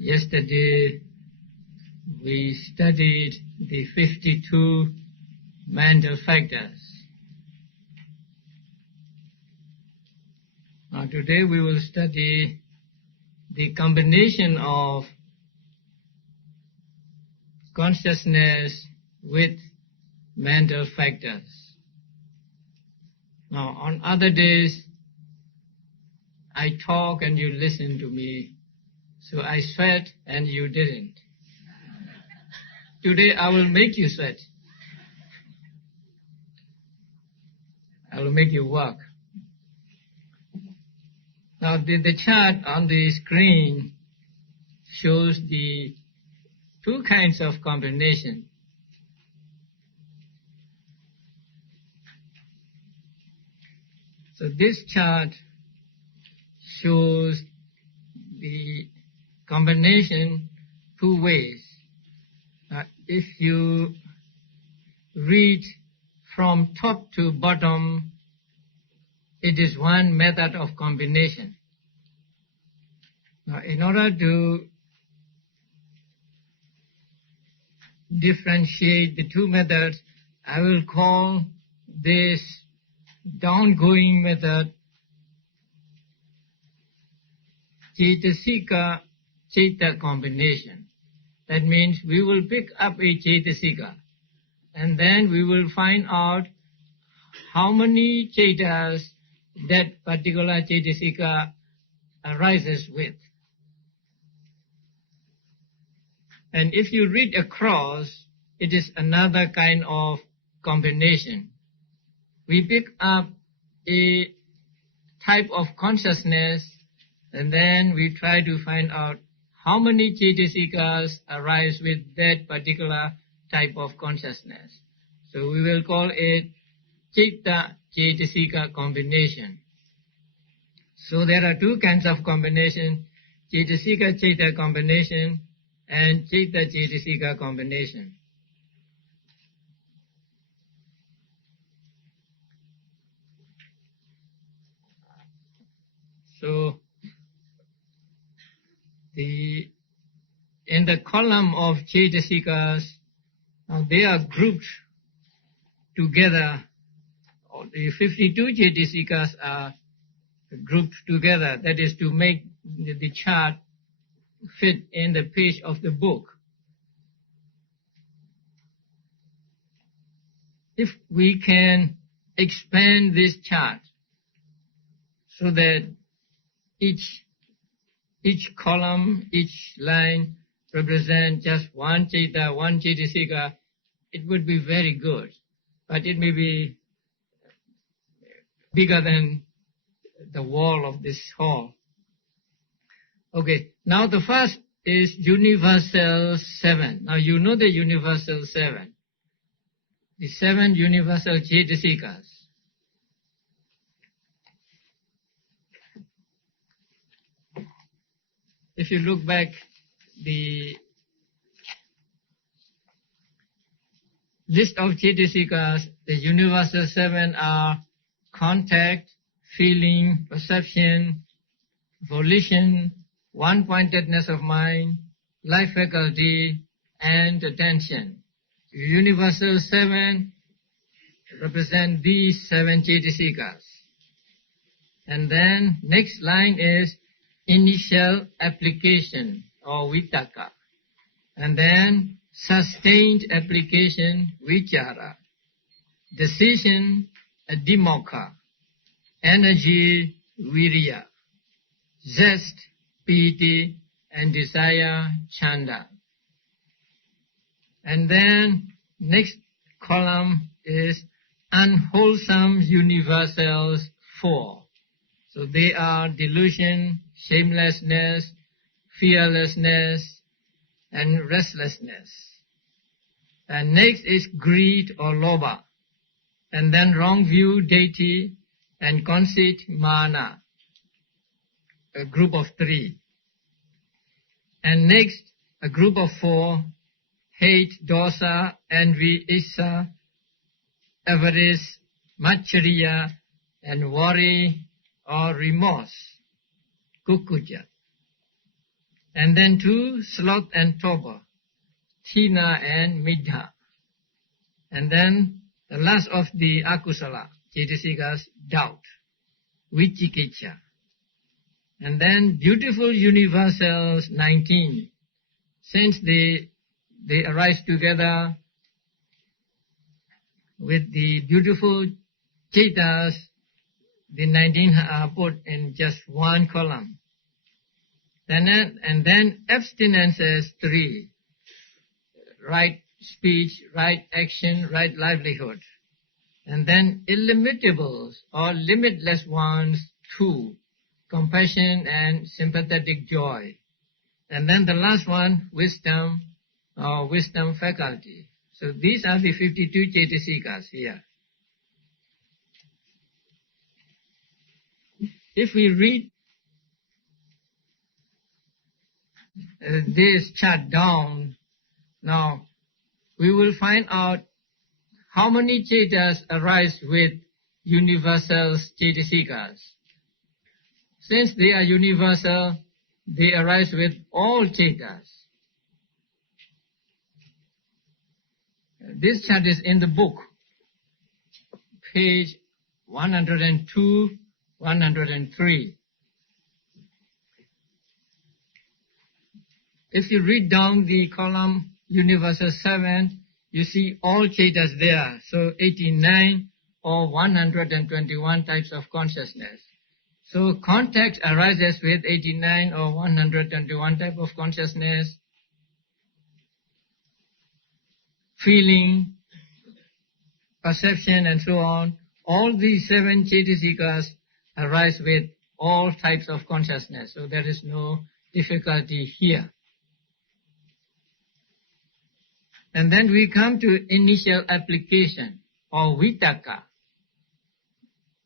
Yesterday we studied the 52 mental factors. Now today we will study the combination of consciousness with mental factors. Now on other days I talk and you listen to me, so I sweat and you didn't. Today I will make you sweat. I will make you work. Now the chart on the screen shows the two kinds of combination. So this chart shows the combination two ways. If you read from top to bottom, it is one method of combination. Now, in order to differentiate the two methods, I will call this downgoing method Cetasika Cheta combination. That means we will pick up a Cetasika and then we will find out how many Chetas that particular Cetasika arises with. And if you read across, it is another kind of combination. We pick up a type of consciousness and then we try to find out how many Cetasikas arise with that particular type of consciousness. So we will call it Chitta Cetasika combination. So there are two kinds of combination, Cetasika Chitta combination and Chitta Cetasika combination. So in the column of Cetasikas, they are grouped together. The 52 Cetasikas are grouped together. That is to make the chart fit in the page of the book. If we can expand this chart so that each column, each line represents just one Cheta, one Cetasika, it would be very good. But it may be bigger than the wall of this hall. Okay, now the first is universal 7. Now you know the universal 7. The 7 universal Cetasikas. If you look back, the list of Cetasikas, the universal 7 are contact, feeling, perception, volition, one-pointedness of mind, life faculty, and attention. Universal 7 represent these 7 Cetasikas. And then next line is initial application or vitaka. And then sustained application, vichara. Decision, adhimokha. Energy, virya. Zest, piti, and desire, chanda. And then next column is unwholesome universals 4. So they are delusion, shamelessness, fearlessness, and restlessness. And next is greed or lobha. And then wrong view, deity, and conceit, mana. A group of 3. And next, a group of 4, hate, dosa, envy, issa, avarice, machariya, and worry or remorse, kukuja. And then 2, sloth and torpor, thina and middha. And then the last of the akusala, cetasikas, doubt, vicikiccha. And then beautiful universals, 19. Since they arise together with the beautiful cetas, the 19 are put in just one column. And then abstinences, 3. Right speech, right action, right livelihood. And then illimitables or limitless ones, 2. Compassion and sympathetic joy. And then the last one, wisdom or wisdom faculty. So these are the 52 cetasikas here. If we read this chart down, now we will find out how many cetas arise with universal cetasikas. Since they are universal, they arise with all cetas. This chart is in the book, page 102, 103. If you read down the column Universal 7, you see all cetas there. So 89 or 121 types of consciousness. So contact arises with 89 or 121 type of consciousness. Feeling, perception and so on. All these 7 cetasikas arise with all types of consciousness. So there is no difficulty here. And then we come to initial application or vitaka.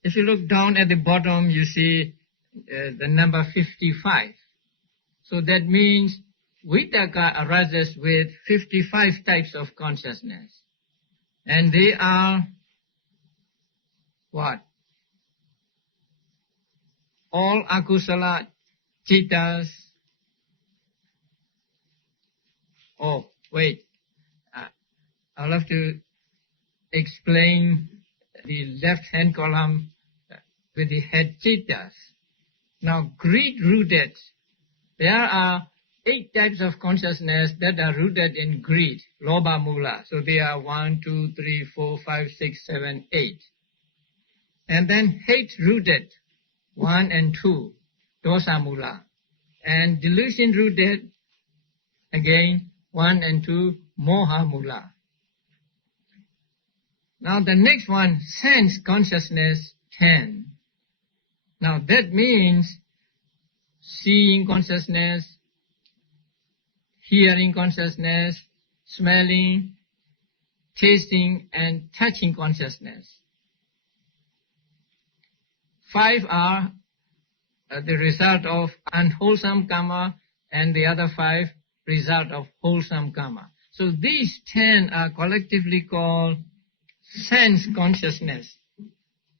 If you look down at the bottom, you see the number 55. So that means vitaka arises with 55 types of consciousness. And they are what? All akusala citas. Oh, wait. I'll have to explain the left-hand column with the head citas. Now, greed-rooted. There are 8 types of consciousness that are rooted in greed, lobha mula. So they are 1, 2, 3, 4, 5, 6, 7, 8. And then hate-rooted, 1 and 2, dosa mula. And delusion-rooted, again, 1 and 2, moha mula. Now the next one, sense consciousness, 10. Now that means seeing consciousness, hearing consciousness, smelling, tasting and touching consciousness. 5 are the result of unwholesome karma and the other 5 result of wholesome karma. So these 10 are collectively called sense consciousness.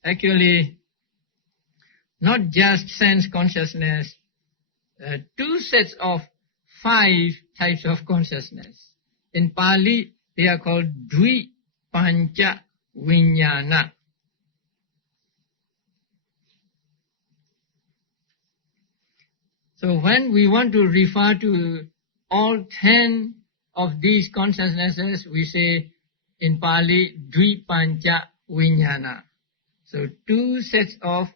Actually, not just sense consciousness, 2 sets of 5 types of consciousness. In Pali, they are called Dvi Pancha Vijnana. So when we want to refer to all 10 of these consciousnesses, we say in Pali, Dvi Pancha Vijnana. So 2 sets of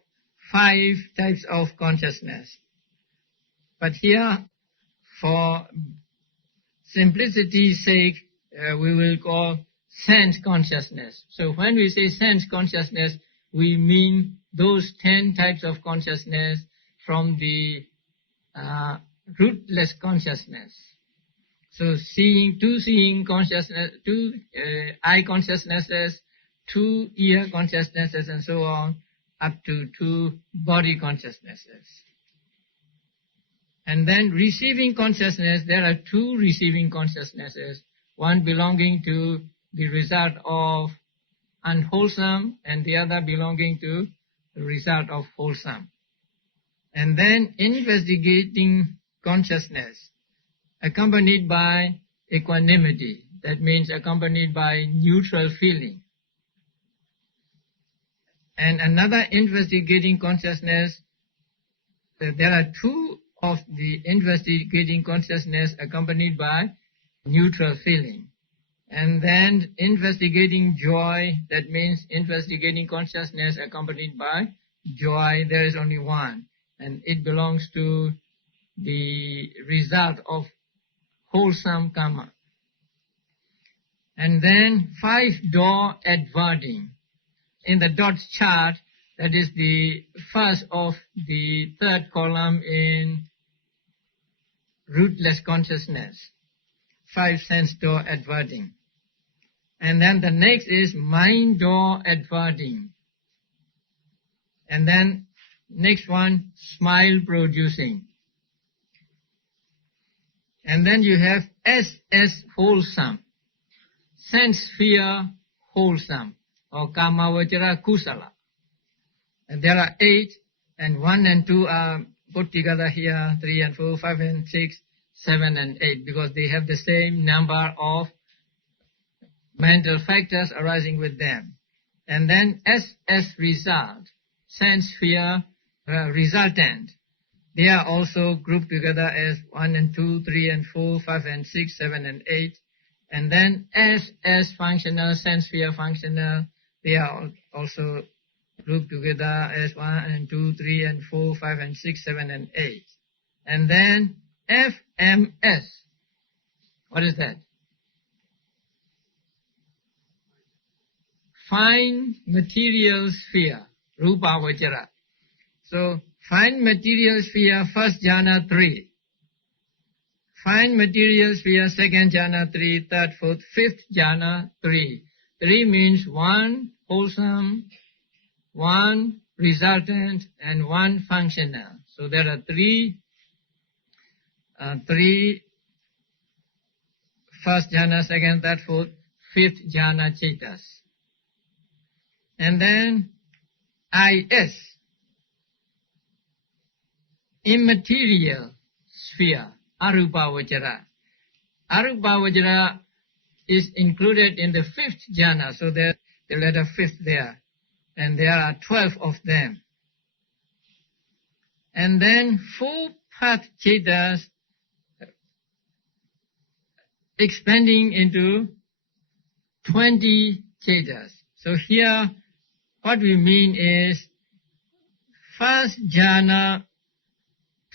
5 types of consciousness. But here, for simplicity's sake, we will call sense consciousness. So when we say sense consciousness, we mean those 10 types of consciousness from the rootless consciousness. So seeing, 2 seeing consciousness, 2 eye consciousnesses, 2 ear consciousnesses and so on, up to 2 body consciousnesses. And then receiving consciousness, there are 2 receiving consciousnesses, one belonging to the result of unwholesome and the other belonging to the result of wholesome. And then investigating consciousness, accompanied by equanimity. That means accompanied by neutral feeling. And another investigating consciousness, there are two of the investigating consciousness accompanied by neutral feeling. And then investigating joy, that means investigating consciousness accompanied by joy, there is only one. And it belongs to the result of wholesome karma. And then 5-door adverting. In the dots chart, that is the first of the third column in rootless consciousness. 5 sense door adverting. And then the next is mind door adverting. And then next one, smile producing. And then you have SS wholesome, sense sphere wholesome, or kamavajara kusala. And there are 8, and 1 and 2 are put together here, 3 and 4, 5 and 6, 7 and 8, because they have the same number of mental factors arising with them. And then SS result, sense sphere resultant. They are also grouped together as 1 and 2, 3 and 4, 5 and 6, 7 and 8. And then SS functional, sense sphere functional, they are also grouped together as 1 and 2, 3 and 4, 5 and 6, 7 and 8. And then FMS. What is that? Fine material sphere, Rupa Vajara. So, fine material sphere, first jhana 3. Fine material sphere, second jhana 3, third, fourth, fifth jhana 3. 3 means 1 wholesome, 1 resultant, and 1 functional. So there are 3 first jhana, second, third, fourth, fifth jhana chetas. And then IS, immaterial sphere, Arupa Vajara. Arupa Vajara is included in the 5th jhana, so there's the letter 5th there. And there are 12 of them. And then 4 path chetas expanding into 20 chetas. So here, what we mean is, first jhana,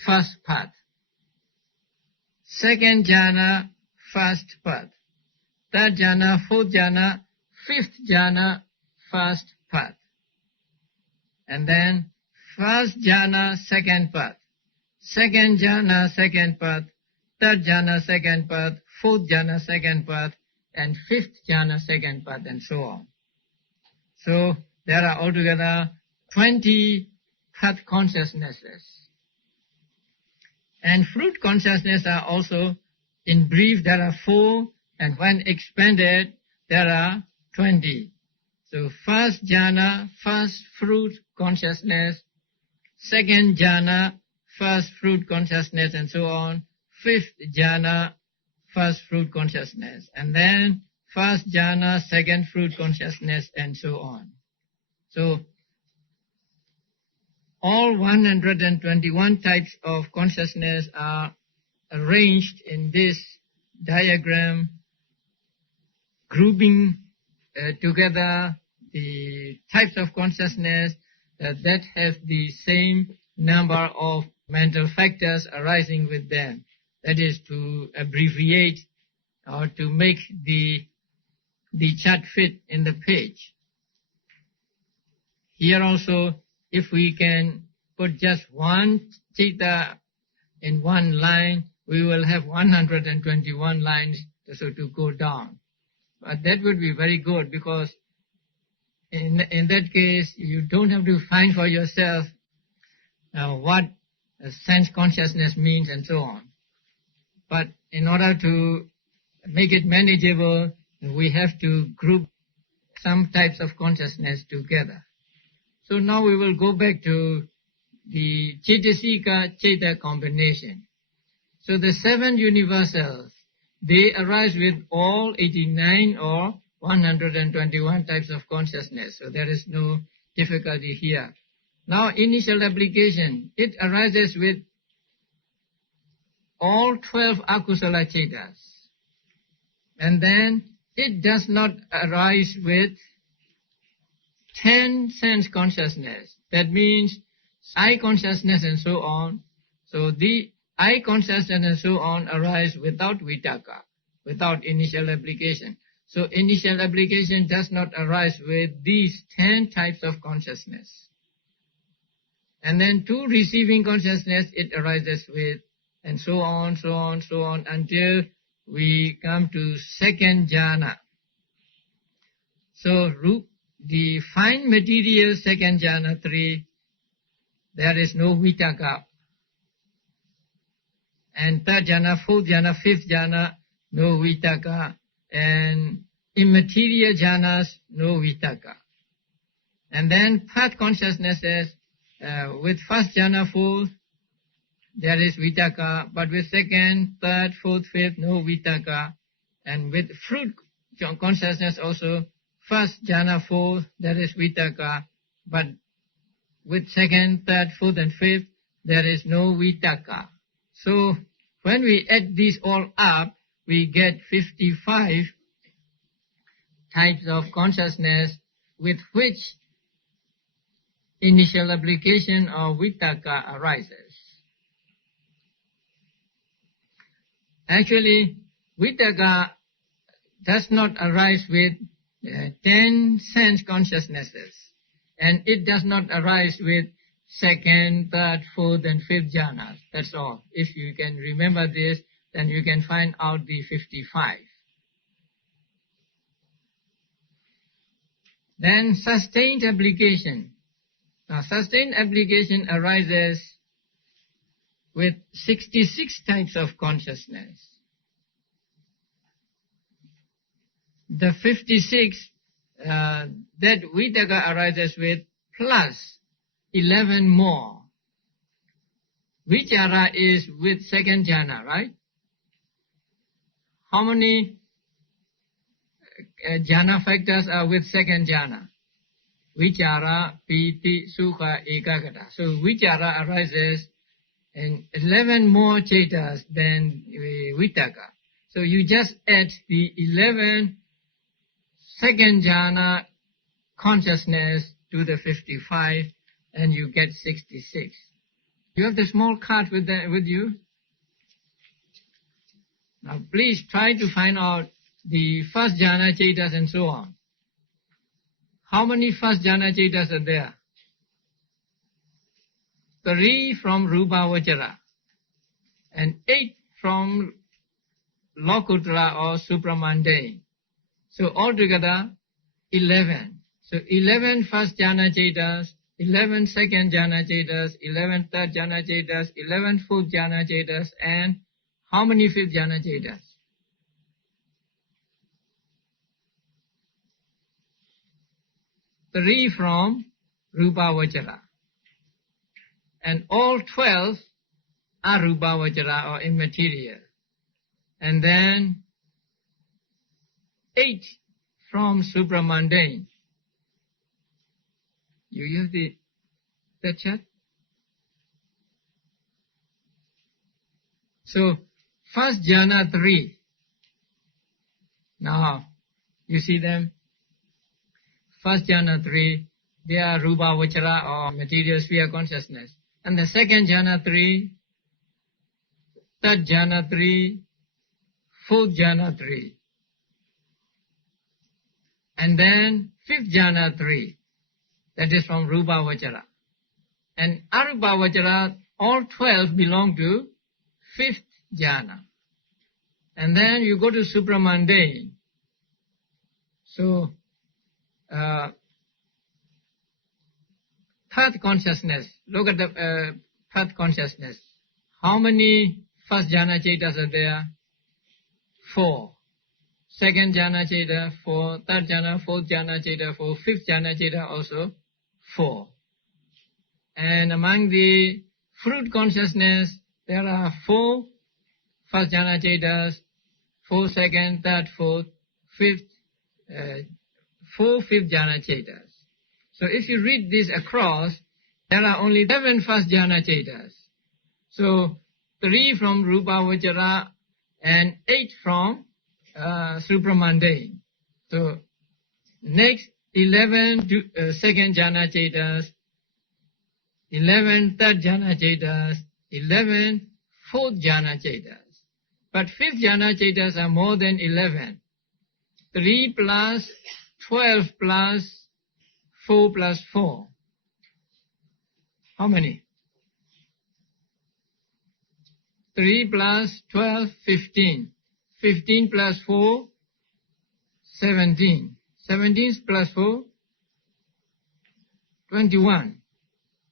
first path. Second jhana, first path. Third jhana, fourth jhana, fifth jhana, first path. And then first jhana, second path. Second jhana, second path. Third jhana, second path. Fourth jhana, second path. And fifth jhana, second path, and so on. So there are altogether 20 path consciousnesses. And fruit consciousness are also, in brief, there are 4, and when expanded, there are 20. So first jhana, first fruit consciousness, second jhana, first fruit consciousness, and so on. Fifth jhana, first fruit consciousness, and then first jhana, second fruit consciousness, and so on. So all 121 types of consciousness are arranged in this diagram, grouping together the types of consciousness that have the same number of mental factors arising with them. That is to abbreviate or to make the chart fit in the page. Here also, if we can put just one chitta in one line, we will have 121 lines so to go down. But that would be very good, because in that case, you don't have to find for yourself what sense consciousness means and so on. But in order to make it manageable, we have to group some types of consciousness together. So now we will go back to the Cetasika Cheta combination. So the 7 universals, they arise with all 89 or 121 types of consciousness. So there is no difficulty here. Now initial application, it arises with all 12 akusala cetas. And then it does not arise with 10 sense consciousness. That means eye consciousness and so on. So the eye consciousness and so on arise without vitaka, without initial application. So initial application does not arise with these 10 types of consciousness. And then to receiving consciousness, it arises with, and so on, so on, so on, until we come to second jhana. So the fine material second jhana 3, there is no vitaka. And third jhana, fourth jhana, fifth jhana, no vitaka. And immaterial jhanas, no vitaka. And then path consciousnesses, with first jhana, fourth, there is vitaka, but with second, third, fourth, fifth, no vitaka. And with fruit consciousness also, first jhana, fourth, there is vitaka, but with second, third, fourth and fifth, there is no vitaka. So when we add these all up, we get 55 types of consciousness with which initial application of vitaka arises. Actually, vitaka does not arise with 10 sense consciousnesses, and it does not arise with second, third, fourth and fifth jhanas. That's all. If you can remember this, then you can find out the 55. Then sustained application. Now sustained application arises with 66 types of consciousness. The 56 that vitaka arises with plus 11 more. Vichara is with second jhana, right? How many jhana factors are with second jhana? Vichara, piti, sukha, ekagata. So vichara arises in 11 more cetas than vitaka. So you just add the 11 second jhana consciousness to the 55 and you get 66. You have the small card with you? Now please try to find out the first jhana cetas and so on. How many first jhana cetas are there? 3 from Rupa Vajara and 8 from Lokuttara or Supramundane. So altogether 11. So 11 first jhana cetas, 11 second jhana cetas, 11 third jhana cetas, 11 fourth jhana cetas, and how many fifth jhana cetas? 3 from Rupa Vajara. And all 12 are Rupa Vajara or immaterial. And then 8 from supramundane. You use the chat? So, first jhana 3. Now, you see them? First jhana 3, they are Rupa Vajara or material sphere consciousness. And the second jhana 3, third jhana 3, fourth jhana 3. And then fifth jhana 3, that is from Rupa Vajara. And Arupa Vajara, all 12 belong to fifth jhana. And then you go to supramundane. So, third consciousness, look at the third consciousness. How many first jhana cetas are there? 4. Second jhana ceta, 4. Third jhana, fourth jhana ceta, 4. Fifth jhana ceta also 4. And among the fruit consciousness, there are 4 first jhana cetas, 4 second, third, fourth, fifth, 4 fifth jhana cetas. So if you read this across, there are only 7 first jhana cetas. So 3 from Rupa Vajara and 8 from Supramundane. So next 11 second jhana cetas, 11 third jhana cetas, 11 fourth jhana cetas. But fifth jhana cetas are more than 11. 3 plus 12 plus 4 plus 4. How many? 3 plus 12, 15. 15 plus 4, 17. 17 plus 4, 21.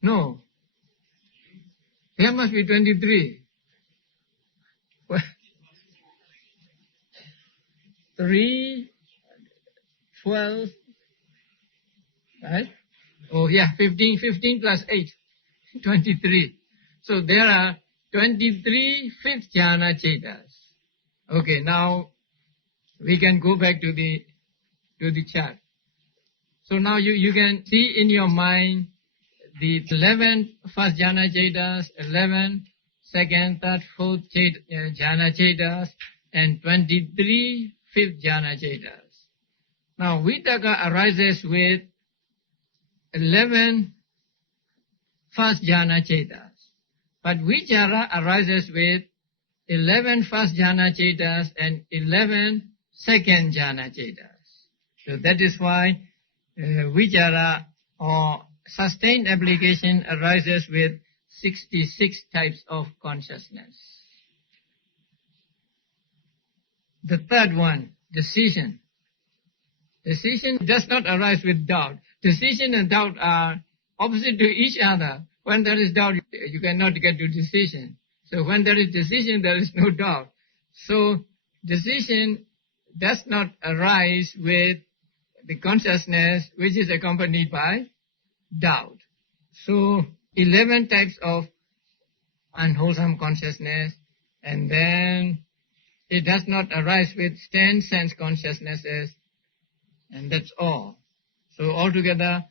No. There must be 23. 3, 12, right? Oh yeah, 15 plus 8, 23. So there are 23 fifth jhana cetas. Okay, now we can go back to the chart. So now you can see in your mind the 11 first jhana cetas, 11 second, third, fourth jhana cetas, and 23 fifth jhana cetas. Now Vitakka arises with 11 first jhana cetas. But Vichara arises with 11 first jhana cetas and 11 second jhana cetas. So that is why Vichara or sustained application arises with 66 types of consciousness. The third one, decision. Decision does not arise with doubt. Decision and doubt are opposite to each other. When there is doubt, you cannot get to decision. So when there is decision, there is no doubt. So decision does not arise with the consciousness which is accompanied by doubt. So 11 types of unwholesome consciousness, and then it does not arise with 10 sense consciousnesses, and that's all. So altogether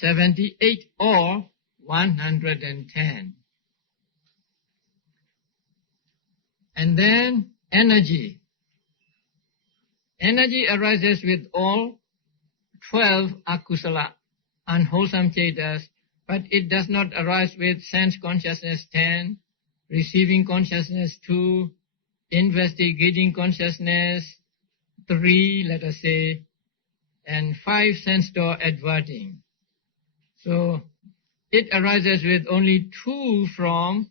78 or 110. And then energy. Energy arises with all 12 akusala, unwholesome cetas, but it does not arise with sense consciousness 10, receiving consciousness 2, investigating consciousness 3, let us say, and 5 sense door adverting. So it arises with only 2 from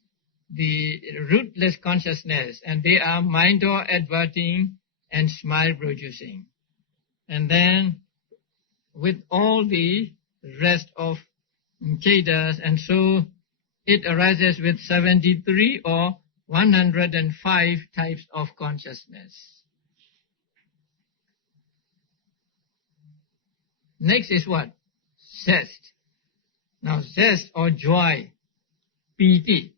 the rootless consciousness, and they are mind door adverting and smile producing. And then with all the rest of cetas, and so it arises with 73 or 105 types of consciousness. Next is what? Zest. Now zest or joy, piti.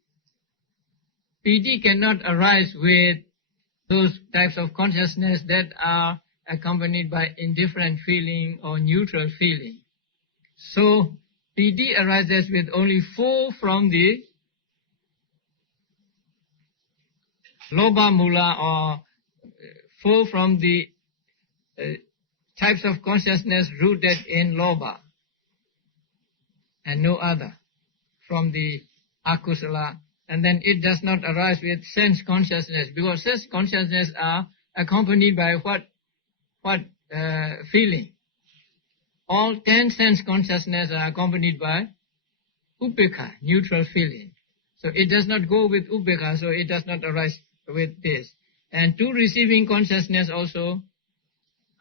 Piti cannot arise with those types of consciousness that are accompanied by indifferent feeling or neutral feeling. So piti arises with only 4 from the lobha mula, or 4 from the types of consciousness rooted in lobha, and no other from the akusala. And then it does not arise with sense consciousness, because sense consciousness are accompanied by what feeling. All 10 sense consciousness are accompanied by upekha, neutral feeling. So it does not go with upekha, so it does not arise with this. And 2 receiving consciousness also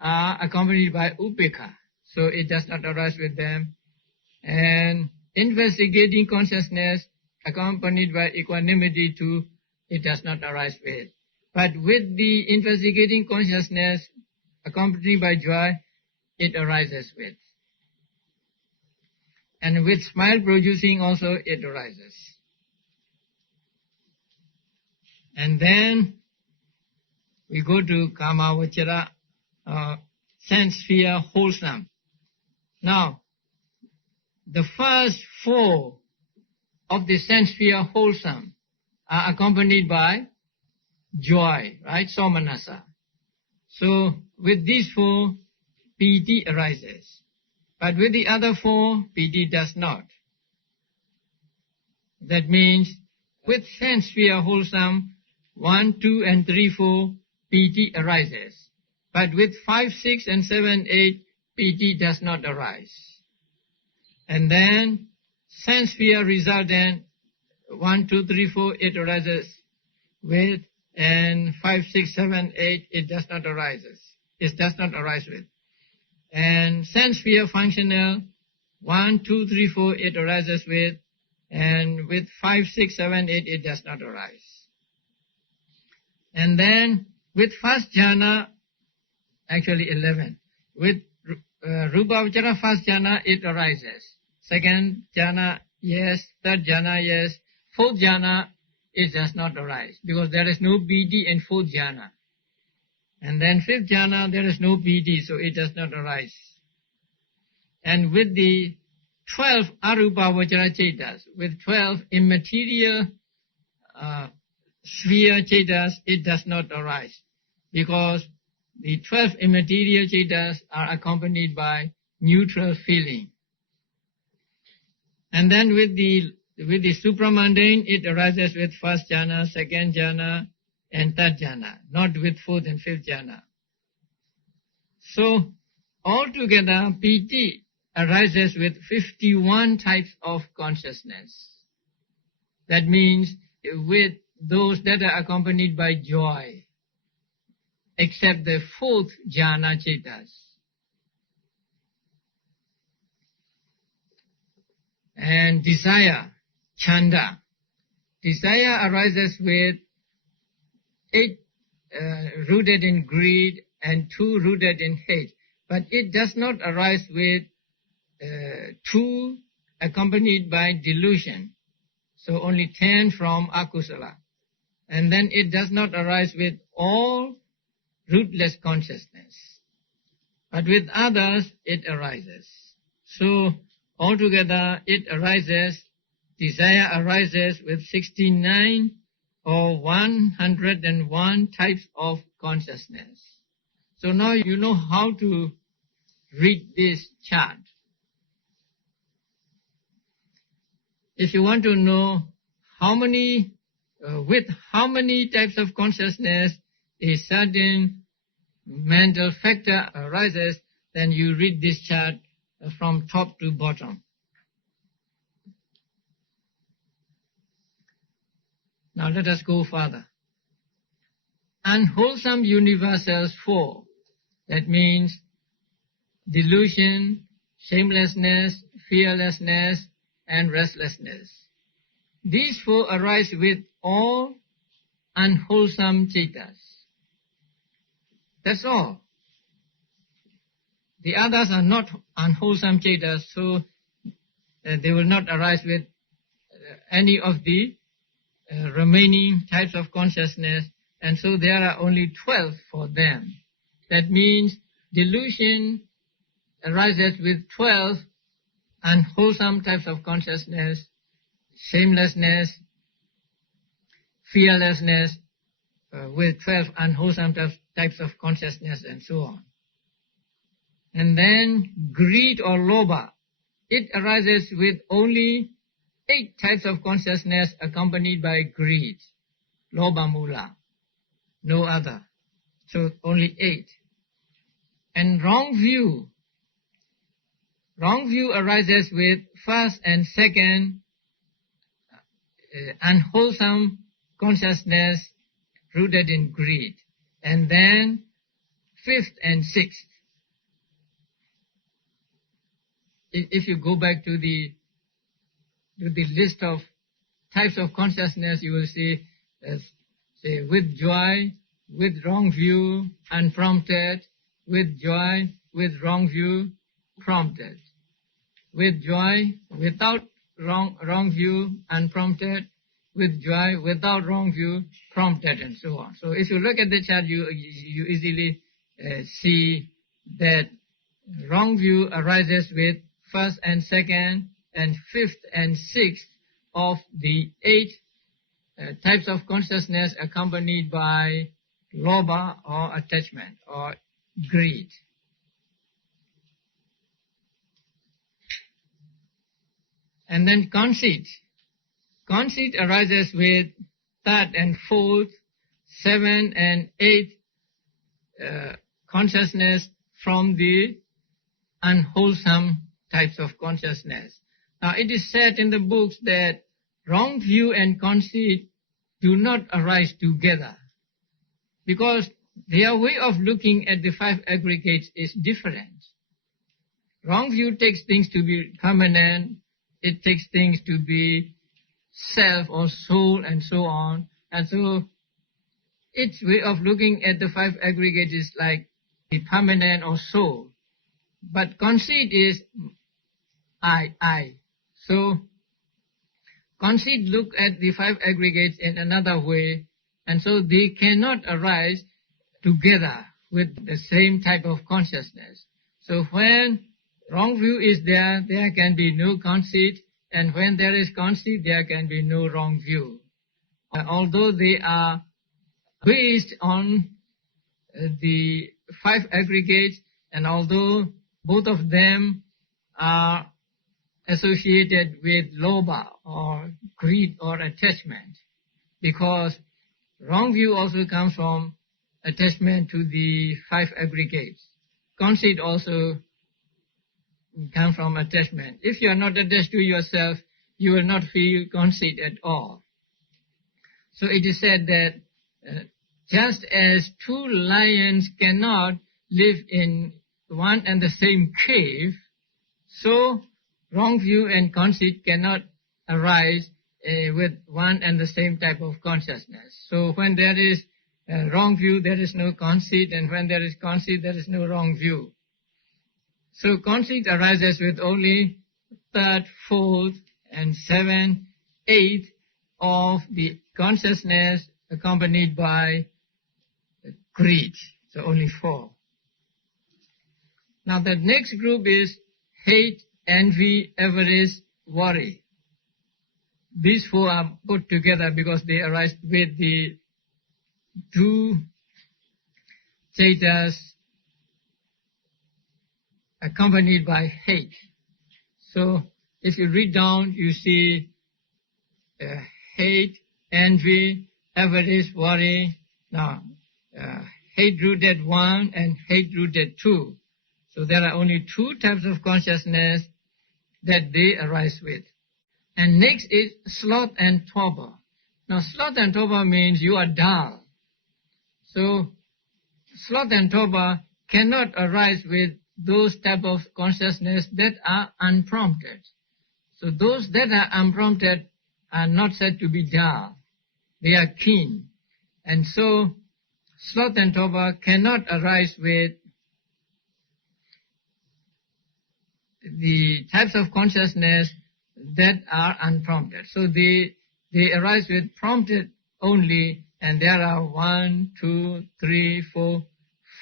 are accompanied by upekha, so it does not arise with them. And investigating consciousness accompanied by equanimity too, it does not arise with. But with the investigating consciousness accompanied by joy, it arises with. And with smile producing also it arises. And then we go to Kama Vachara, sense sphere wholesome. Now, the first four of the sense sphere wholesome are accompanied by joy, right? Somanasa. So, with these four, piti arises. But with the other four, piti does not. That means, with sense sphere wholesome, 1, 2, and 3, 4, piti arises. But with 5, 6, and 7, 8, piti does not arise. And then, sense sphere resultant, 1, 2, 3, 4, it arises with, and 5, 6, 7, 8, it does not arise. It does not arise with. And sense sphere functional, 1, 2, 3, 4, it arises with, and with 5, 6, 7, 8, it does not arise. And then, with first jhana, actually 11, with Rupa Vachara first jhana, it arises. Second jhana, yes. Third jhana, yes. Fourth jhana, it does not arise, because there is no piti in fourth jhana. And then fifth jhana, there is no piti, so it does not arise. And with the 12 arupa vachara cetas, with 12 immaterial sphere cetas, it does not arise, because the 12 immaterial cetas are accompanied by neutral feeling. And then with the supramundane, it arises with first jhana, second jhana, and third jhana, not with fourth and fifth jhana. So, altogether, piti arises with 51 types of consciousness. That means with those that are accompanied by joy, except the fourth jhana cetas. And desire, chanda. Desire arises with 8 rooted in greed and 2 rooted in hate. But it does not arise with 2 accompanied by delusion. So only 10 from akusala. And then it does not arise with all rootless consciousness. But with others, it arises. So, altogether, it arises, desire arises with 69 or 101 types of consciousness. So now you know how to read this chart. If you want to know with how many types of consciousness a certain mental factor arises, then you read this chart from top to bottom. Now let us go further. Unwholesome universals 4. That means delusion, shamelessness, fearlessness, and restlessness. These 4 arise with all unwholesome cetas. That's all. The others are not unwholesome cetas, so they will not arise with any of the remaining types of consciousness, and so there are only 12 for them. That means delusion arises with 12 unwholesome types of consciousness, shamelessness, fearlessness, with 12 unwholesome types of consciousness, and so on. And then greed or lobha, it arises with only 8 types of consciousness accompanied by greed, lobha mula, no other. So only 8. And wrong view arises with first and second unwholesome consciousness rooted in greed, and then 5th and 6th. If you go back to the list of types of consciousness, you will see, say, with joy, with wrong view, unprompted, with joy, with wrong view, prompted, with joy, without wrong view, unprompted, with joy, without wrong view, prompted, and so on. So if you look at the chart, you easily see that wrong view arises with first and second and fifth and sixth of the 8 types of consciousness accompanied by lobha or attachment or greed. And then conceit. Conceit arises with third and fourth, 7th and 8th consciousness from the unwholesome types of consciousness. Now it is said in the books that wrong view and conceit do not arise together because their way of looking at the 5 aggregates is different. Wrong view takes things to be permanent, it takes things to be self or soul and so on. And so its way of looking at the 5 aggregates is like the permanent or soul. But conceit is I. So conceit look at the 5 aggregates in another way, and so they cannot arise together with the same type of consciousness. So when wrong view is there, there can be no conceit, and when there is conceit, there can be no wrong view. Although they are based on the 5 aggregates, and although both of them are associated with lobha or greed or attachment, because wrong view also comes from attachment to the 5 aggregates. Conceit also comes from attachment. If you are not attached to yourself, you will not feel conceit at all. So it is said that just as 2 lions cannot live in one and the same cave, so wrong view and conceit cannot arise with one and the same type of consciousness. So when there is wrong view, there is no conceit, and when there is conceit, there is no wrong view. So conceit arises with only 3rd, 4th, and 7th, 8th of the consciousness accompanied by greed. So only 4. Now the next group is hate, envy, avarice, worry. These 4 are put together because they arise with the 2 cetas accompanied by hate. So if you read down, you see hate, envy, avarice, worry. Now, hate-rooted 1 and hate-rooted 2. So there are only 2 types of consciousness that they arise with. And next is sloth and torpor. Now sloth and torpor means you are dull. So sloth and torpor cannot arise with those type of consciousness that are unprompted. So those that are unprompted are not said to be dull. They are keen. And so sloth and torpor cannot arise with the types of consciousness that are unprompted. So they arise with prompted only, and there are 1, 2, 3, 4,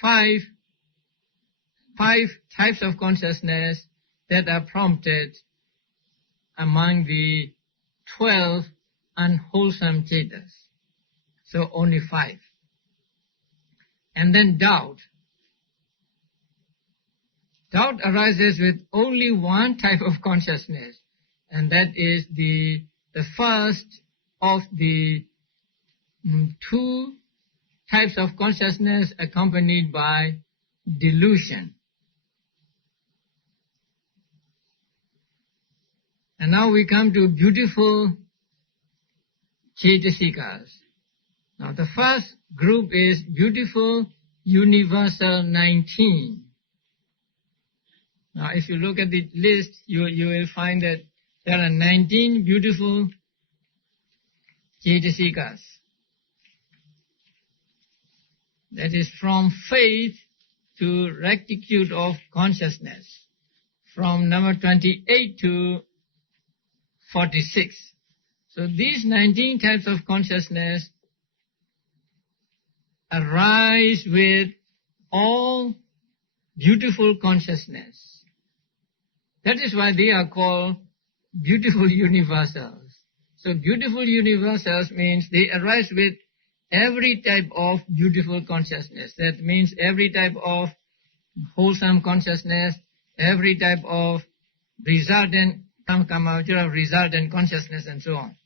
5 types of consciousness that are prompted among the 12 unwholesome cetas. So only 5. And then doubt. Doubt arises with only 1 type of consciousness, and that is the first of the 2 types of consciousness accompanied by delusion. And now we come to beautiful Cetasikas. Now the first group is beautiful universal 19. Now if you look at the list, you will find that there are 19 beautiful Cetasikas. That is from faith to rectitude of consciousness, from number 28 to 46. So these 19 types of consciousness arise with all beautiful consciousness. That is why they are called beautiful universals. So beautiful universals means they arise with every type of beautiful consciousness. That means every type of wholesome consciousness, every type of resultant consciousness, and so on.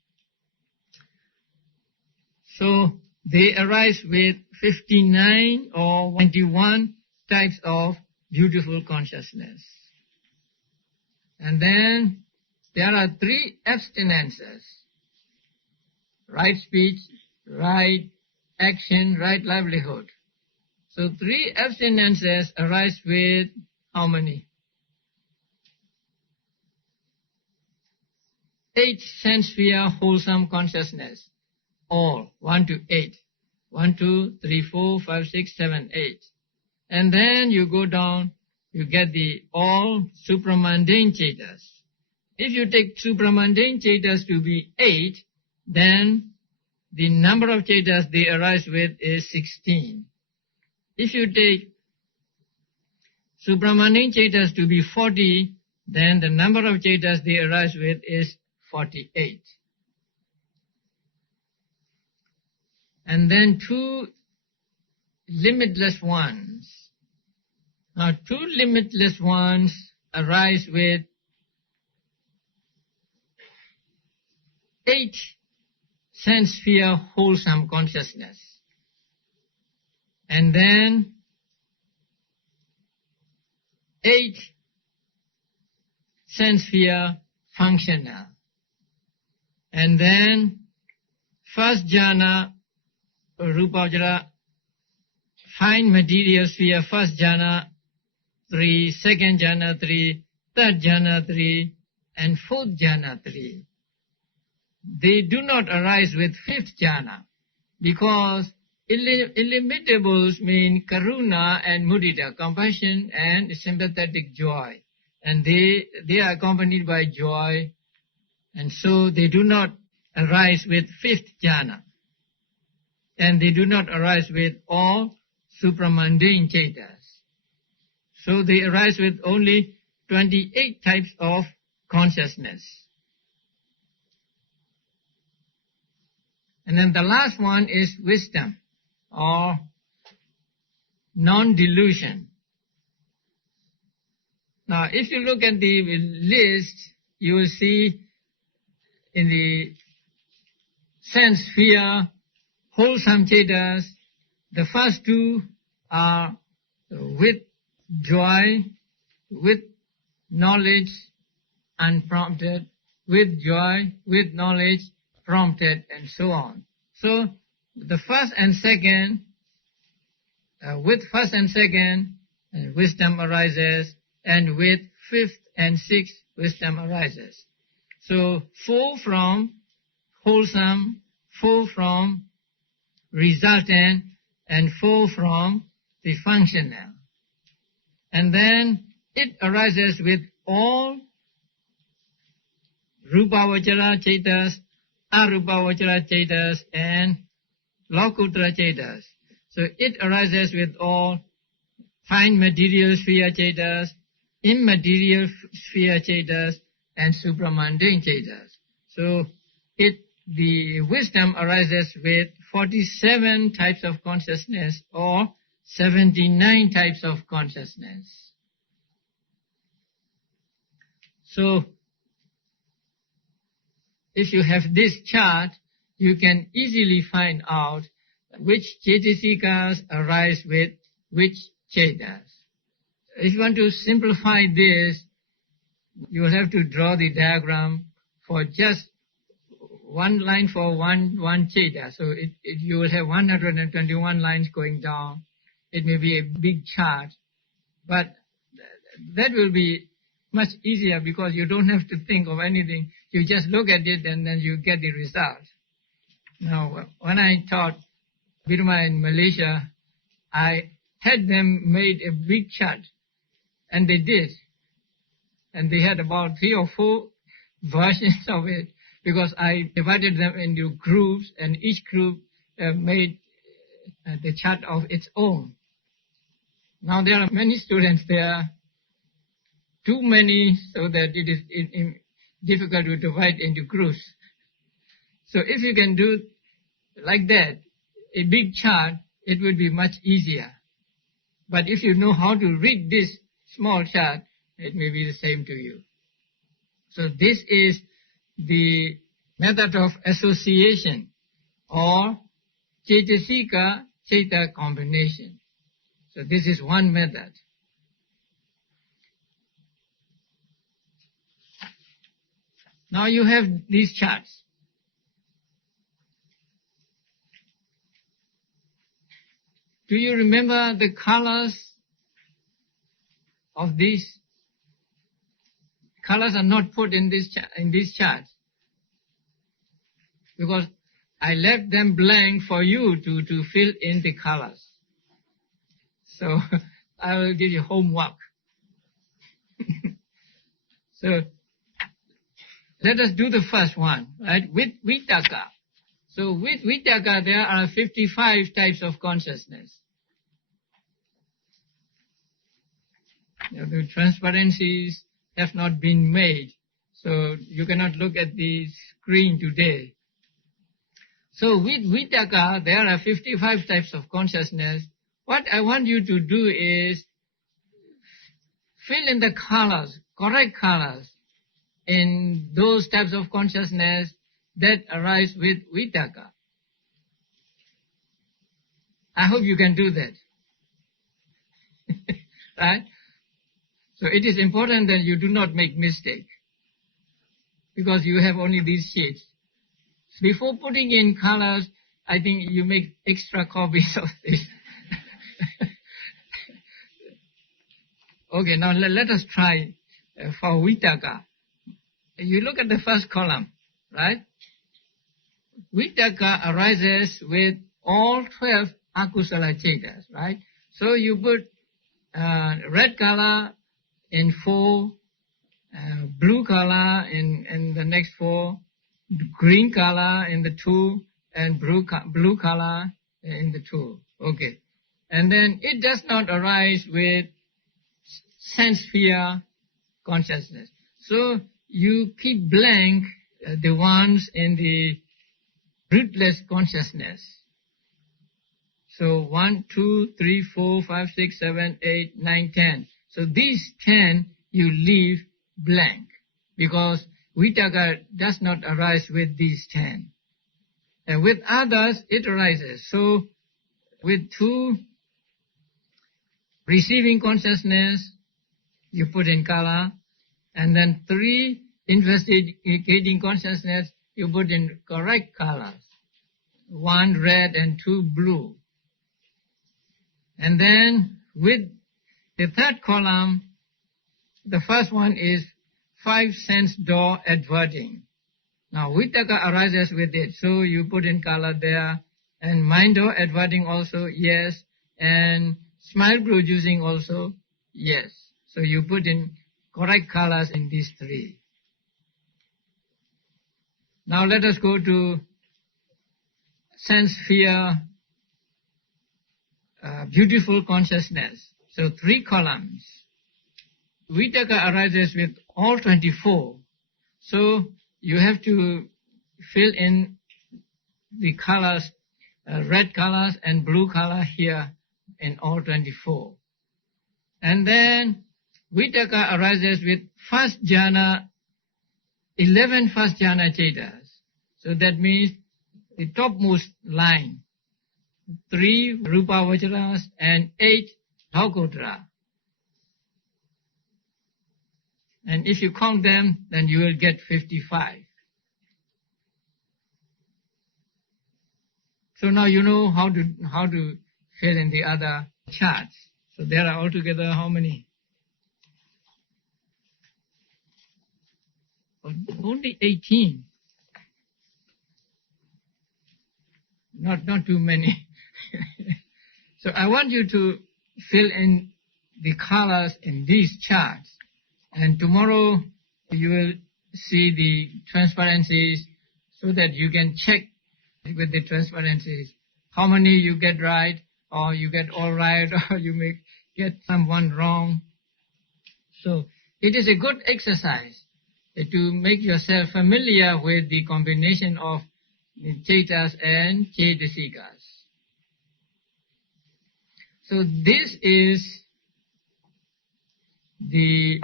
So they arise with 59 or 21 types of beautiful consciousness. And then there are 3 abstinences: right speech, right action, right livelihood. So 3 abstinences arise with how many? 8 sense sphere wholesome consciousness. All 1 to 8. 1, 2, 3, 4, 5, 6, 7, 8. And then you go down, you get the all supramundane chetas. If you take supramundane chetas to be 8, then the number of chetas they arise with is 16. If you take supramundane chetas to be 40, then the number of chetas they arise with is 48. And then 2 limitless ones. Now 2 limitless ones arise with 8 sense sphere wholesome consciousness. And then 8 sense sphere functional. And then first jhana, Rupavajara, fine material sphere, first jhana 3, second jhana 3, third jhana 3, and fourth jhana 3. They do not arise with fifth jhana, because illimitables mean karuna and mudita, compassion and sympathetic joy. And they are accompanied by joy, and so they do not arise with fifth jhana. And they do not arise with all supramundane chetas. So they arise with only 28 types of consciousness. And then the last one is wisdom, or non-delusion. Now, if you look at the list, you will see in the sense sphere, wholesome chetas, the first 2 are with joy, with knowledge, unprompted, with joy, with knowledge, prompted, and so on. So the first and second, with first and second, wisdom arises, and with fifth and sixth, wisdom arises. So 4 from wholesome, 4 from resultant, and 4 from the functional. And then it arises with all Rupavajara chetas, Arupavajara chetas, and Lokuttara chetas. So it arises with all fine material sphere chetas, immaterial sphere chetas, and supramundane chetas. So the wisdom arises with 47 types of consciousness, or 79 types of consciousness. So if you have this chart, you can easily find out which Cetasikas arise with which chetas. If you want to simplify this, you will have to draw the diagram for just one line for one cheta. So you will have 121 lines going down. It may be a big chart, but that will be much easier because you don't have to think of anything. You just look at it and then you get the result. Now, when I taught Burma in Malaysia, I had them made a big chart, and they did. And they had about 3 or 4 versions of it, because I divided them into groups, and each group made the chart of its own. Now there are many students there, too many, so that it is difficult to divide into groups. So if you can do like that, a big chart, it would be much easier. But if you know how to read this small chart, it may be the same to you. So this is the method of association, or Cetasika Cheta combination. So this is one method. Now you have these charts. Do you remember the colors of these? Colors are not put in these charts, because I left them blank for you to fill in the colors. So I will give you homework. So let us do the first one, right? With Vitakka. So with Vitakka there are 55 types of consciousness. The transparencies have not been made, so you cannot look at the screen today. So with Vitakka there are 55 types of consciousness. What I want you to do is fill in the colors, correct colors, in those types of consciousness that arise with Vitakka. I hope you can do that. Right? So it is important that you do not make mistake, because you have only these sheets. Before putting in colors, I think you make extra copies of this. Okay, now let us try for Vitakka. You look at the first column, right? Vitakka arises with all 12 akusala chetas, right? So you put red color in 4, blue color in the next 4, green color in the 2, and blue color in the 2. Okay. And then it does not arise with sense sphere consciousness. So you keep blank the ones in the rootless consciousness. So 1, 2, 3, 4, 5, 6, 7, 8, 9, 10. So these 10 you leave blank, because Vitakka does not arise with these 10. And with others it arises. So with 2 receiving consciousness, you put in color, and then 3 investigating consciousness, you put in correct colors. 1 red and 2 blue. And then with the third column, the first one is 5 sense door adverting. Now Vitakka arises with it, so you put in color there, and mind door adverting also, yes, and smile producing also, yes. So you put in correct colors in these 3. Now let us go to sense sphere, beautiful consciousness. So 3 columns. Vitakka arises with all 24. So you have to fill in the colors, red colors and blue color here in all 24. And then Vitakka arises with first jhana, 11 first jhana chetas. So that means the topmost line, 3 rupa vacharas and 8 bhaukotra. And if you count them, then you will get 55. So now you know how to fill in the other charts. So there are altogether how many? Only 18. Not too many. So I want you to fill in the colors in these charts. And tomorrow you will see the transparencies so that you can check with the transparencies how many you get right, or you get all right, or you may get someone wrong. So it is a good exercise to make yourself familiar with the combination of Cetas and Cetasikas. So this is the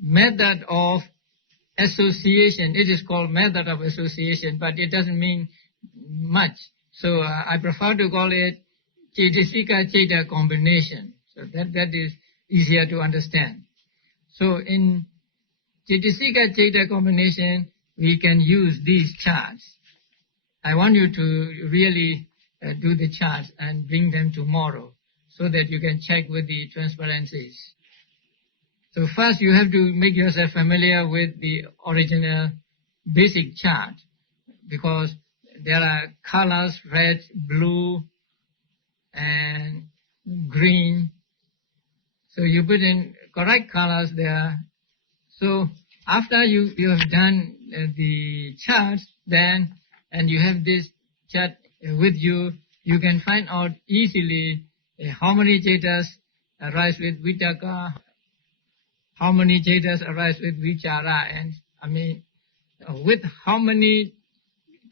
method of association. It is called method of association, but it doesn't mean much. So I prefer to call it Cetasika Ceta combination. So that is easier to understand. So in Cetasika Ceta combination, we can use these charts. I want you to really do the charts and bring them tomorrow so that you can check with the transparencies. So first you have to make yourself familiar with the original basic chart, because there are colors, red, blue, and green. So you put in correct colors there. So after you have done the chart, then, and you have this chart with you, you can find out easily how many Cetas arise with Vitakka, how many Cetas arise with Vichara, and with how many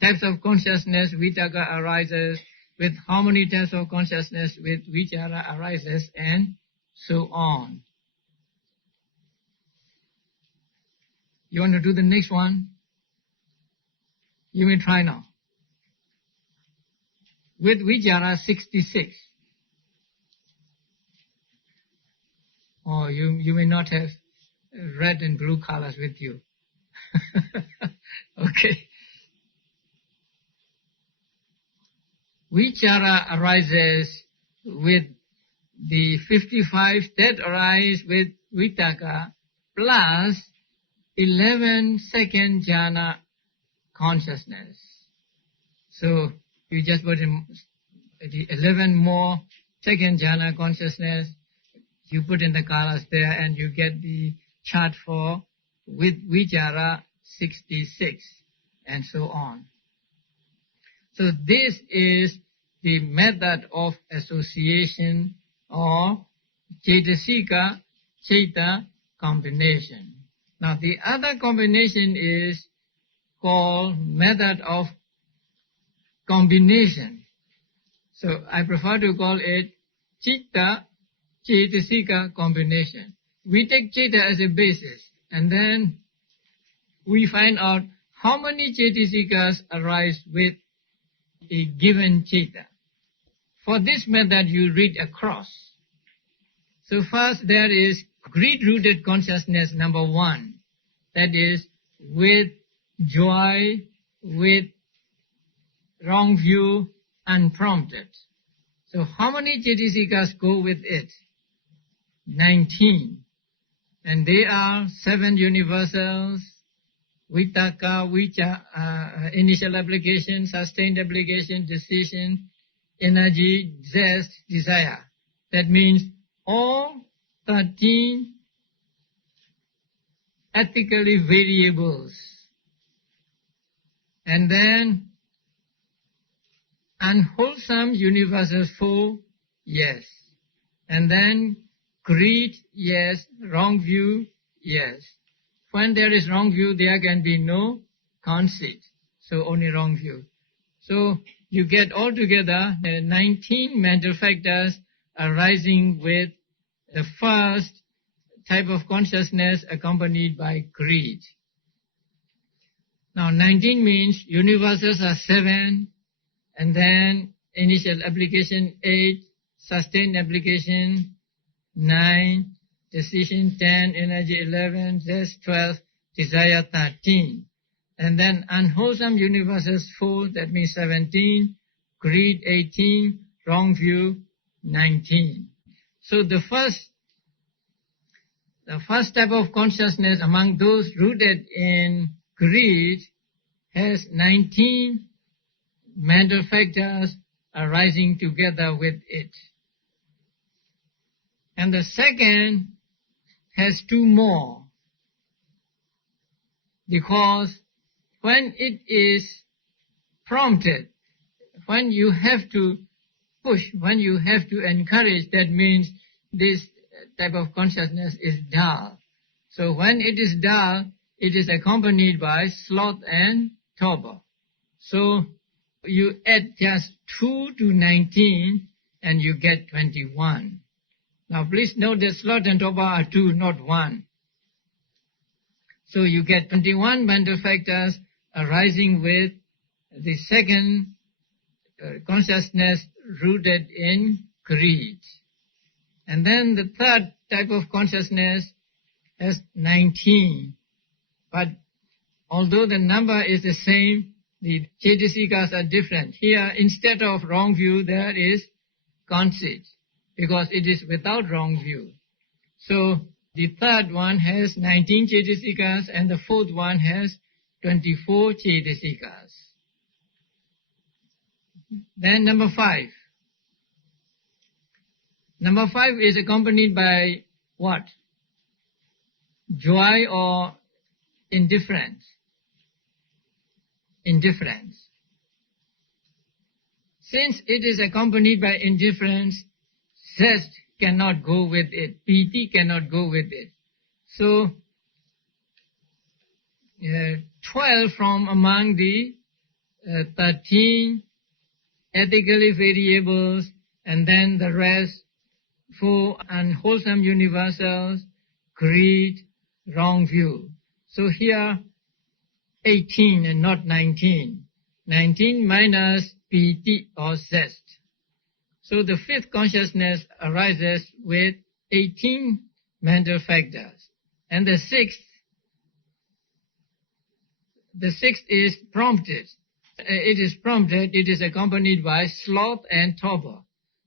types of consciousness Vitakka arises, with how many types of consciousness with Vichara arises, and so on. You want to do the next one? You may try now. With Vichara 66. Or you may not have red and blue colors with you. Okay. Vichara arises with the 55 that arise with Vitakka plus 11 second jhana consciousness. So you just put in the 11 more second jhana consciousness, you put in the colors there, and you get the chart for with Vichara 66, and so on. So this is the method of association or Cetasika Ceta combination. Now the other combination is called method of combination. So I prefer to call it Citta Cetasika combination. We take Ceta as a basis, and then we find out how many Cetasikas arise with a given Ceta. For this method, you read across. So first there is greed-rooted consciousness number 1. That is with joy, with wrong view, unprompted. So how many Cetasikas go with it? 19. And they are 7 universals, Vitakka, initial application, sustained application, decision, energy, zest, desire. That means all 13 ethically variables. And then unwholesome universals 4, yes. And then greed, yes. Wrong view, yes. When there is wrong view, there can be no conceit. So only wrong view. So you get altogether 19 mental factors arising with the first type of consciousness accompanied by greed. Now 19 means universals are 7, and then initial application 8, sustained application 9, decision 10, energy 11, zest 12, desire 13. And then unwholesome universals 4, that means 17, greed 18, wrong view 19. So the first type of consciousness among those rooted in greed has 19 mental factors arising together with it. And the second has 2 more, because when it is prompted. When you have to push, when you have to encourage, that means this type of consciousness is dull. So when it is dull, it is accompanied by sloth and torpor. So you add just 2 to 19 and you get 21. Now please note that sloth and torpor are 2, not 1. So you get 21 mental factors arising with the second consciousness rooted in greed. And then the third type of consciousness has 19. But although the number is the same, the Cetasikas are different. Here, instead of wrong view, there is conceit, because it is without wrong view. So the third one has 19 Cetasikas and the fourth one has 24 Cetasikas. Then number 5. Number 5 is accompanied by what? Joy or indifference? Indifference. Since it is accompanied by indifference, zest cannot go with it, piti cannot go with it. So 12 from among the 13 ethically variables, and then the rest 4 unwholesome universals, greed, wrong view. So here 18 and not 19. 19 minus piti or zest. So the fifth consciousness arises with 18 mental factors. And the sixth is prompted. It is prompted, it is accompanied by sloth and torpor.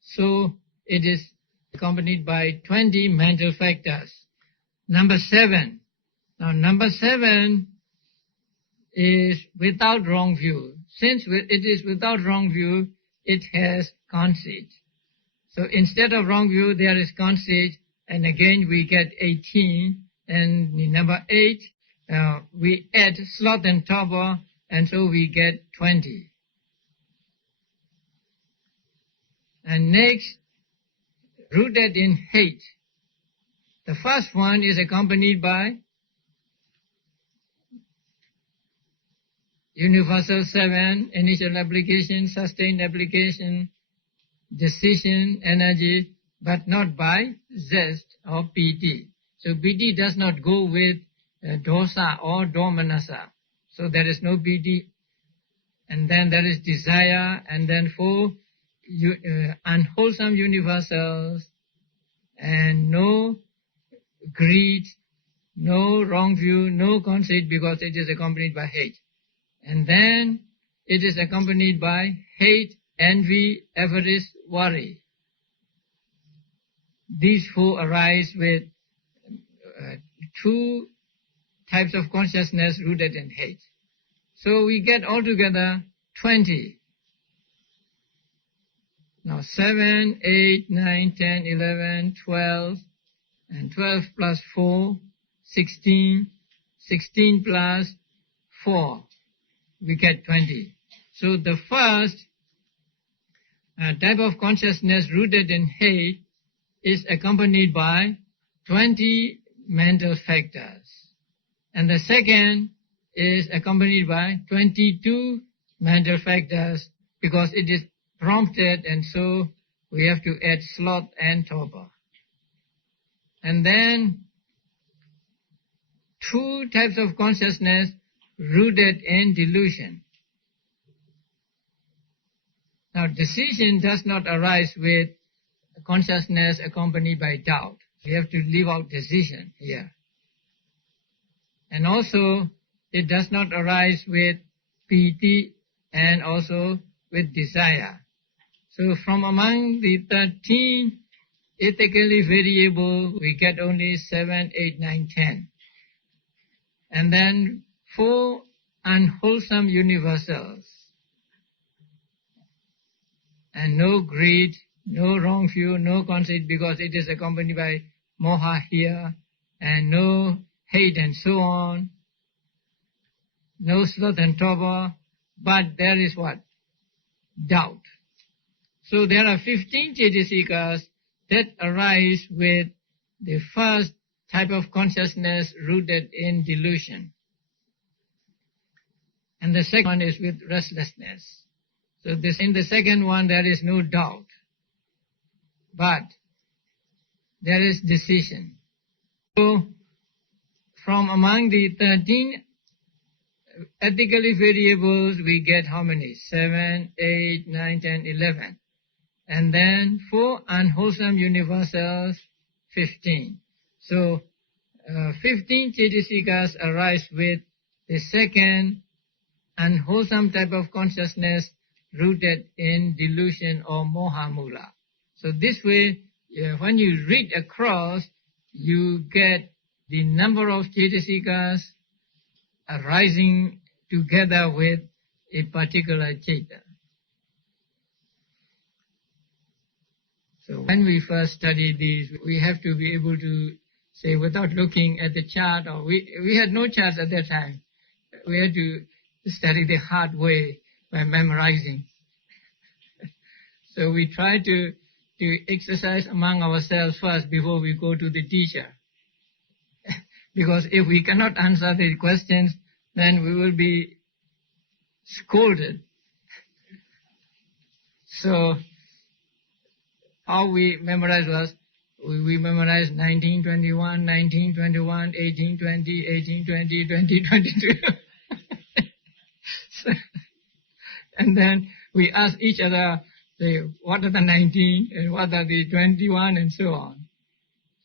So it is accompanied by 20 mental factors. Number 7. Now number 7 is without wrong view. Since it is without wrong view, it has conceit. So instead of wrong view, there is conceit, and again we get 18. And number 8, we add sloth and torpor, and so we get 20. And next, rooted in hate. The first one is accompanied by universal 7, initial application, sustained application, decision, energy, but not by zest or piti. So piti does not go with dosa or domanasa. So there is no piti. And then there is desire, and then 4 unwholesome universals, and no greed, no wrong view, no conceit, because it is accompanied by hate. And then it is accompanied by hate, envy, avarice, worry. These 4 arise with 2 types of consciousness rooted in hate. So we get altogether 20. Now 7, 8, 9, 10, 11, 12, and 12 plus 4, 16, 16 plus 4, we get 20. So the first type of consciousness rooted in hate is accompanied by 20 mental factors. And the second is accompanied by 22 mental factors, because it is prompted, and so we have to add sloth and torpor. And then 2 types of consciousness rooted in delusion. Now decision does not arise with consciousness accompanied by doubt. We have to leave out decision here. And also it does not arise with piti and also with desire. So from among the 13 ethically variable, we get only 7, 8, 9, 10. And then 4 unwholesome universals. And no greed, no wrong view, no conceit, because it is accompanied by moha here, and no hate and so on. No sloth and torpor, but there is what? Doubt. So there are 15 Cetasikas that arise with the first type of consciousness rooted in delusion. And the second one is with restlessness. So in the second one there is no doubt, but there is decision. So from among the 13 ethically variables we get how many? 7, 8, 9, 10, 11. And then 4 unwholesome universals, 15. So 15 Cetasikas arise with the second unwholesome type of consciousness rooted in delusion or moha mula. So this way, when you read across, you get the number of Cetasikas arising together with a particular Ceta. So when we first study these, we have to be able to say without looking at the chart, or we had no charts at that time. We had to study the hard way by memorizing. So we try to exercise among ourselves first before we go to the teacher. Because if we cannot answer the questions, then we will be scolded. So how we memorize was, we memorized 1921, 1921, 1820, 1820, 2022. So, and then we ask each other, say, what are the 19 and what are the 21 and so on.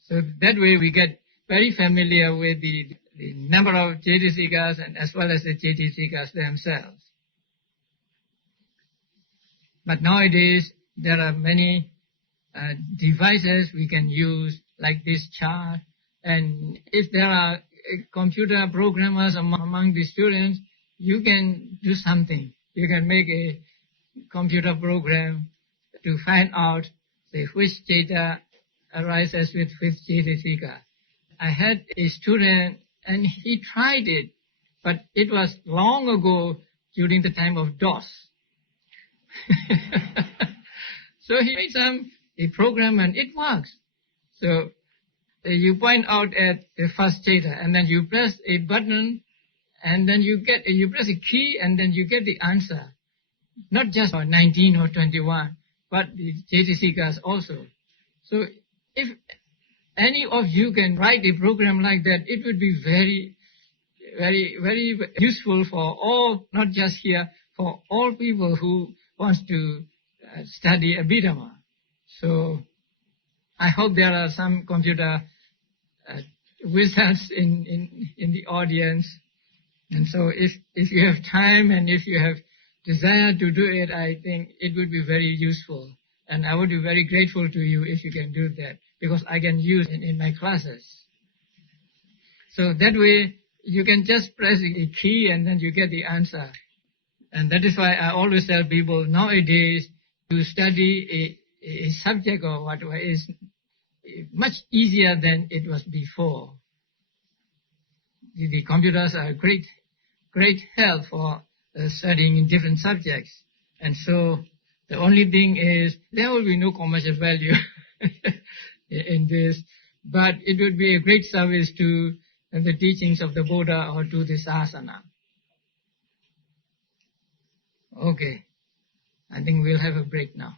So that way we get very familiar with the number of Cetasikas and as well as the Cetasikas themselves. But nowadays there are many devices we can use like this chart, and if there are computer programmers among the students, you can do something. You can make a computer program to find out, say, which Ceta arises with which Cetasika. I had a student and he tried it, but it was long ago during the time of DOS. So he made a program and it works. So you point out at the first Ceta and then you press a button and then you press a key and then you get the answer. Not just 19 or 21, but the Cetasikas also. So if any of you can write a program like that, it would be very, very, very useful for all, not just here, for all people who want to study Abhidhamma. So I hope there are some computer wizards in the audience. And so if you have time and if you have desire to do it, I think it would be very useful. And I would be very grateful to you if you can do that, because I can use it in my classes. So that way you can just press a key and then you get the answer. And that is why I always tell people nowadays to study a subject or whatever is much easier than it was before. The computers are a great help for studying in different subjects. And so the only thing is there will be no commercial value in this, but it would be a great service to the teachings of the Buddha or to the Sasana. Okay, I think we'll have a break now.